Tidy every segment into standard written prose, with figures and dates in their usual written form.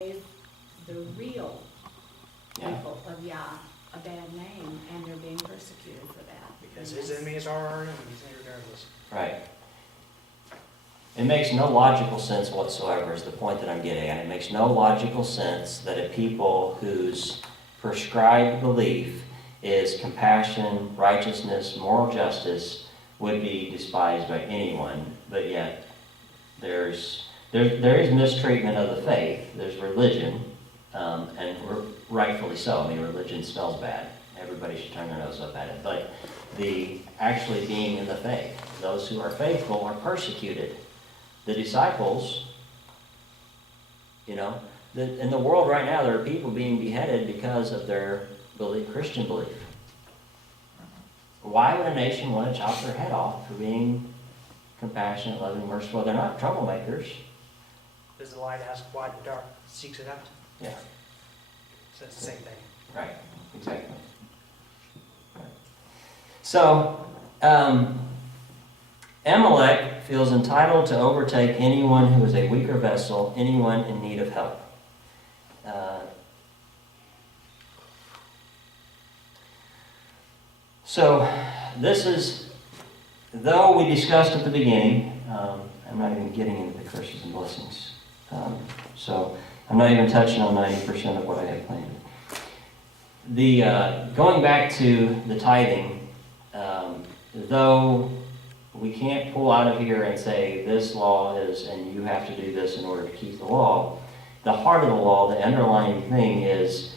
the real people of Yah a bad name, and they're being persecuted for that. Because his enemies are our enemies, regardless. Right. It makes no logical sense whatsoever, is the point that I'm getting at. It makes no logical sense that a people whose prescribed belief is compassion, righteousness, moral justice would be despised by anyone, but yet there is mistreatment of the faith. There's religion, and rightfully so. I mean, religion smells bad. Everybody should turn their nose up at it. But the actually being in the faith, those who are faithful are persecuted. The disciples, in the world right now, there are people being beheaded because of their Christian belief. Why would a nation want to chop their head off for being compassionate, loving, merciful? They're not troublemakers. Does the light ask why the dark seeks it out? Yeah. So it's the same thing. Right, exactly. Right. So, Amalek feels entitled to overtake anyone who is a weaker vessel, anyone in need of help. So, this is, though we discussed at the beginning, I'm not even getting into the curses and blessings. So, I'm not even touching on 90% of what I had planned. Going back to the tithing, though we can't pull out of here and say this law is, and you have to do this in order to keep the law, the heart of the law, the underlying thing is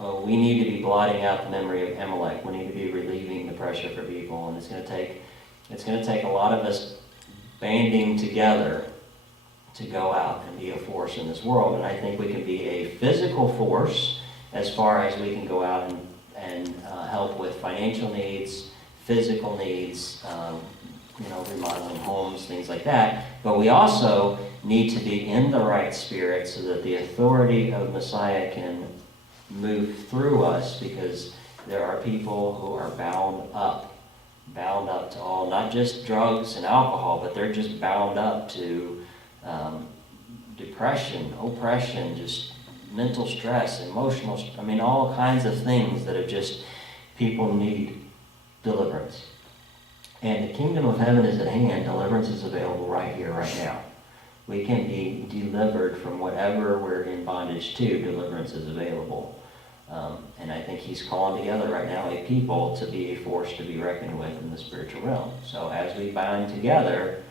we need to be blotting out the memory of Amalek. We need to be relieving the pressure for people, and it's going to take a lot of us banding together to go out and be a force in this world. And I think we can be a physical force as far as we can go out and help with financial needs, physical needs, remodeling homes, things like that. But we also need to be in the right spirit so that the authority of Messiah can move through us, because there are people who are bound up to all, not just drugs and alcohol, but they're just bound up to depression, oppression, just mental stress, emotional, all kinds of things that are just, people need deliverance. And the kingdom of heaven is at hand. Deliverance is available right here, right now. We can be delivered from whatever we're in bondage to. Deliverance is available. And I think he's calling together right now a people to be a force to be reckoned with in the spiritual realm. So as we bind together,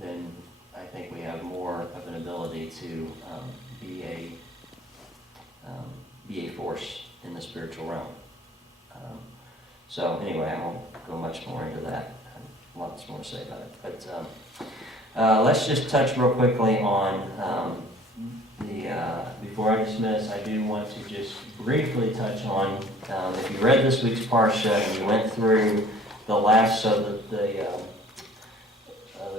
then I think we have more of an ability to be a force in the spiritual realm. So anyway, I won't go much more into that. Lots more to say about it. But let's just touch real quickly on before I dismiss, I do want to just briefly touch on, if you read this week's Parsha and you went through the last, so the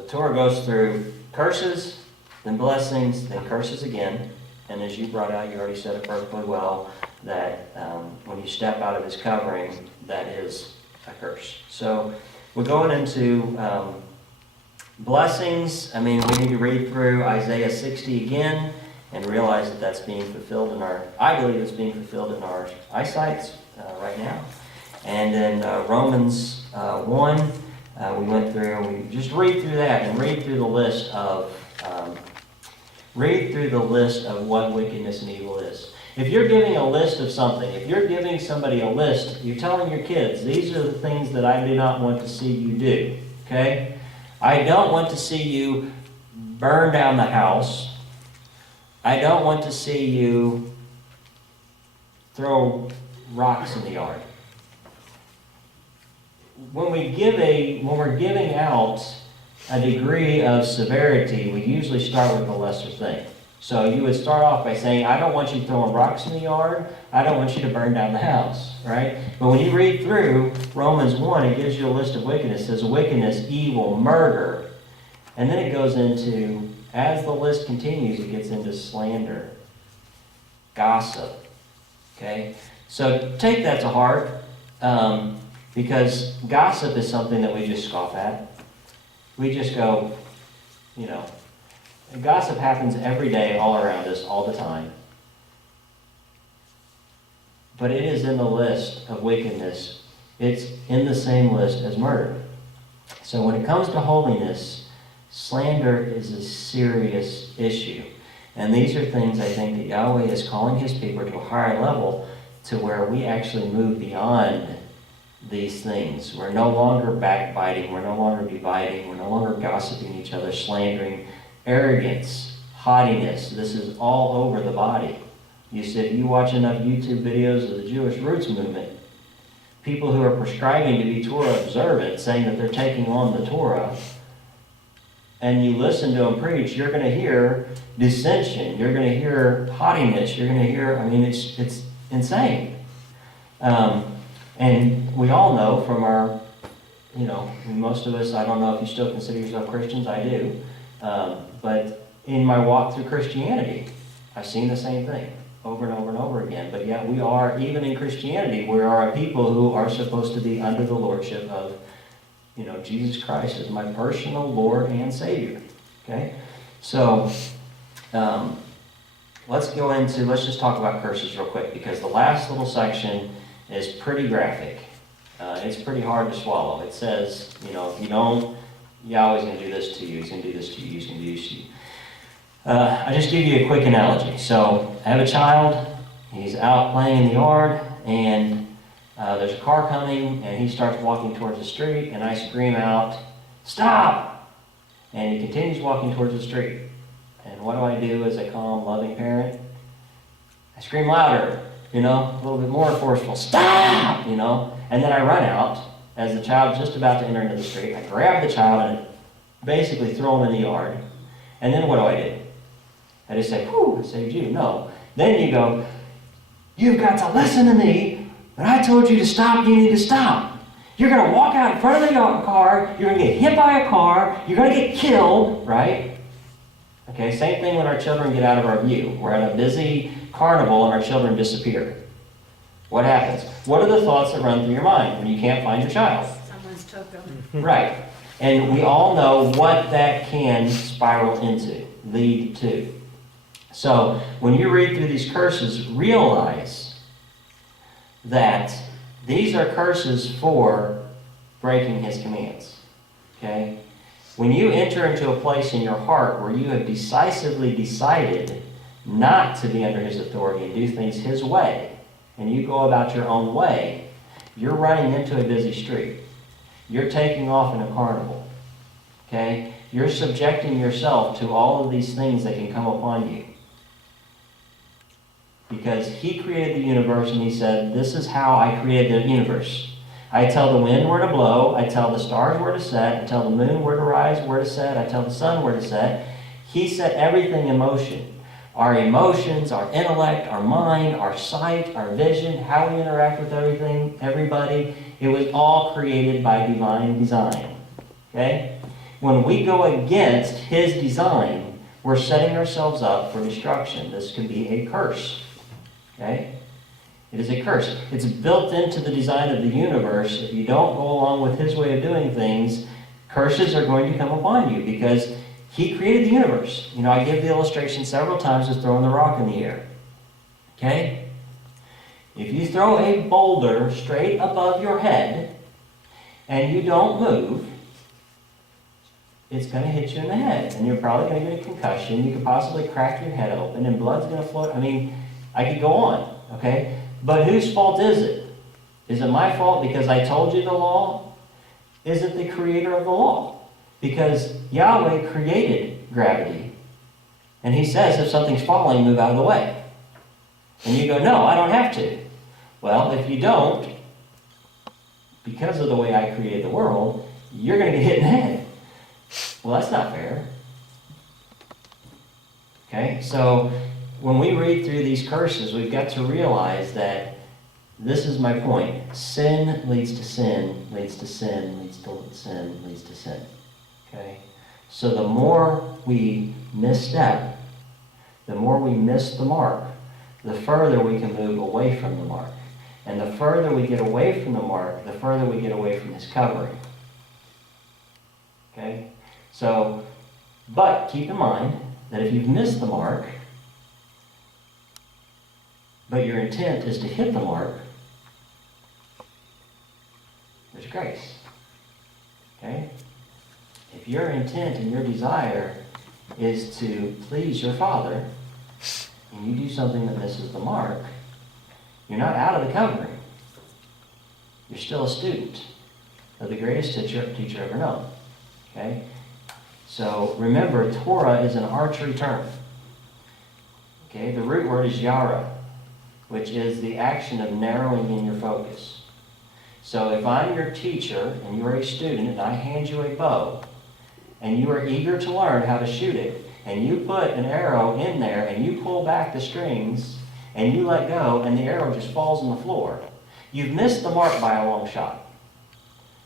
Torah goes through curses, then blessings, then curses again. And as you brought out, you already said it perfectly well, that when you step out of his covering, that is a curse. So we're going into blessings. We need to read through Isaiah 60 again and realize that that's being fulfilled I believe it's being fulfilled in our eyesight right now. And then Romans 1, we went through, and we just read through that and read through the list of what wickedness and evil is. If you're giving a list of something, if you're giving somebody a list, you're telling your kids, these are the things that I do not want to see you do, okay? I don't want to see you burn down the house. I don't want to see you throw rocks in the yard. When we're giving out a degree of severity, we usually start with the lesser thing. So you would start off by saying, I don't want you throwing rocks in the yard. I don't want you to burn down the house, right? But when you read through Romans 1, it gives you a list of wickedness. It says wickedness, evil, murder. And then it goes into, as the list continues, it gets into slander, gossip, okay? So take that to heart, because gossip is something that we just scoff at. We just go, gossip happens every day, all around us, all the time. but it is in the list of wickedness. It's in the same list as murder. So when it comes to holiness, slander is a serious issue. And these are things I think that Yahweh is calling his people to a higher level, to where we actually move beyond these things. We're no longer backbiting, we're no longer dividing, we're no longer gossiping each other, slandering, arrogance, haughtiness. This is all over the body. You said you watch enough YouTube videos of the Jewish Roots movement, people who are prescribing to be Torah observant, saying that they're taking on the Torah, and you listen to them preach, you're going to hear dissension, you're going to hear haughtiness, you're going to hear, I mean, it's insane. And we all know from our, most of us, I don't know if you still consider yourself Christians, I do, but in my walk through Christianity, I've seen the same thing over and over and over again. But yet we are, even in Christianity, we are a people who are supposed to be under the lordship of, Jesus Christ as my personal Lord and Savior. Okay? So, let's just talk about curses real quick, because the last little section is pretty graphic. It's pretty hard to swallow. It says, if you don't, Yahweh's going to do this to you. He's going to do this to you. He's going to do this to you. I just give you a quick analogy. So I have a child. He's out playing in the yard, and there's a car coming, and he starts walking towards the street, and I scream out, "Stop!" And he continues walking towards the street. And what do I do as a calm, loving parent? I scream louder, a little bit more forceful. "Stop!" And then I run out as the child's just about to enter into the street. I grab the child and basically throw him in the yard. And then what do? I just say, "Whew, I saved you." No. Then you go, "You've got to listen to me. When I told you to stop, you need to stop. You're going to walk out in front of the car. You're going to get hit by a car. You're going to get killed," right? Okay, same thing when our children get out of our view. We're at a busy carnival and our children disappear. What happens? What are the thoughts that run through your mind when you can't find your child? Someone's took them. Right. And we all know what that can spiral into, lead to. So when you read through these curses, realize that these are curses for breaking his commands. Okay? When you enter into a place in your heart where you have decisively decided not to be under his authority and do things his way, and you go about your own way, you're running into a busy street. You're taking off in a carnival. Okay? You're subjecting yourself to all of these things that can come upon you. Because he created the universe, and he said, "This is how I created the universe. I tell the wind where to blow, I tell the stars where to set, I tell the moon where to rise, where to set, I tell the sun where to set." He set everything in motion. Our emotions, our intellect, our mind, our sight, our vision, how we interact with everything, everybody, it was all created by divine design. Okay? When we go against his design, we're setting ourselves up for destruction. This can be a curse. Okay? It is a curse. It's built into the design of the universe. If you don't go along with his way of doing things, curses are going to come upon you, because he created the universe. I give the illustration several times of throwing the rock in the air. Okay? If you throw a boulder straight above your head and you don't move, it's going to hit you in the head. And you're probably going to get a concussion. You could possibly crack your head open and blood's going to float. I could go on. Okay? But whose fault is it? Is it my fault because I told you the law? Is it the creator of the law? Because Yahweh created gravity. And he says if something's falling, move out of the way. And you go, "No, I don't have to." Well, if you don't, because of the way I created the world, you're going to get hit in the head. Well, that's not fair. Okay, so when we read through these curses, we've got to realize that this is my point. Sin leads to sin, leads to sin, leads to sin, leads to sin. Okay? So the more we misstep, the more we miss the mark, the further we can move away from the mark. And the further we get away from the mark, the further we get away from his covering. Okay? So, but keep in mind that if you've missed the mark, but your intent is to hit the mark, there's grace. Okay? If your intent and your desire is to please your Father, and you do something that misses the mark, you're not out of the covering. You're still a student of the greatest teacher ever known. Okay? So remember, Torah is an archery term. Okay? The root word is yara, which is the action of narrowing in your focus. So if I'm your teacher and you are a student and I hand you a bow and you are eager to learn how to shoot it, and you put an arrow in there and you pull back the strings and you let go and the arrow just falls on the floor, you've missed the mark by a long shot.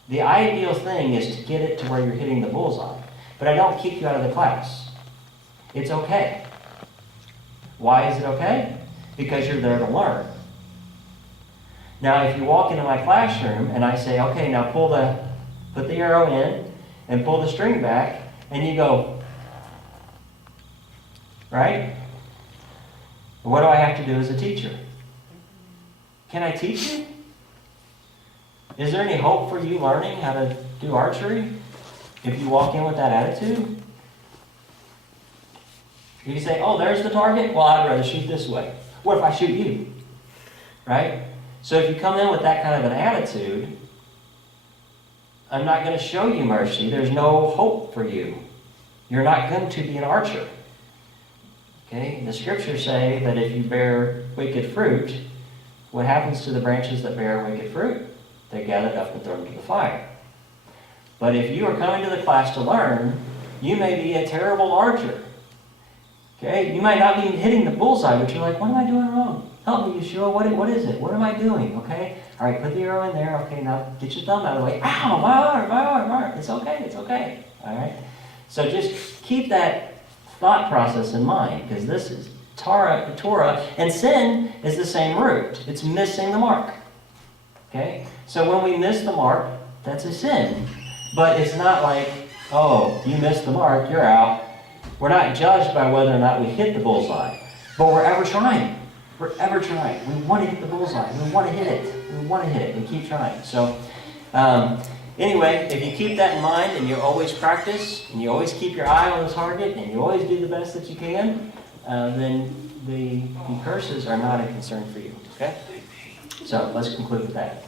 The ideal thing is to get it to where you're hitting the bullseye. But I don't kick you out of the class. It's okay. Why is it okay? Because you're there to learn. Now, if you walk into my classroom and I say, okay, now put the arrow in and pull the string back, and you go, right? What do I have to do as a teacher? Can I teach you? Is there any hope for you learning how to do archery if you walk in with that attitude? If you say, oh, there's the target? Well, I'd rather shoot this way. What if I shoot you? Right? So if you come in with that kind of an attitude, I'm not going to show you mercy. There's no hope for you. You're not going to be an archer. Okay? The scriptures say that if you bear wicked fruit, what happens to the branches that bear wicked fruit? They're gathered up and thrown into the fire. But if you are coming to the class to learn, you may be a terrible archer. Okay? You might not be hitting the bullseye, but you're like, what am I doing wrong? Help me, Yeshua. What is it? What am I doing? Okay? All right, put the arrow in there. Okay, now get your thumb out of the way. Ow, my arm, my arm, my arm. It's okay, it's okay. All right? So just keep that thought process in mind, because this is Torah, and sin is the same root. It's missing the mark. Okay? So when we miss the mark, that's a sin. But it's not like, oh, you missed the mark, you're out. We're not judged by whether or not we hit the bullseye, but we're ever trying. We're ever trying. We want to hit the bullseye. We want to hit it. We want to hit it. We keep trying. So anyway, if you keep that in mind and you always practice and you always keep your eye on the target and you always do the best that you can, then the curses are not a concern for you. Okay? So let's conclude with that.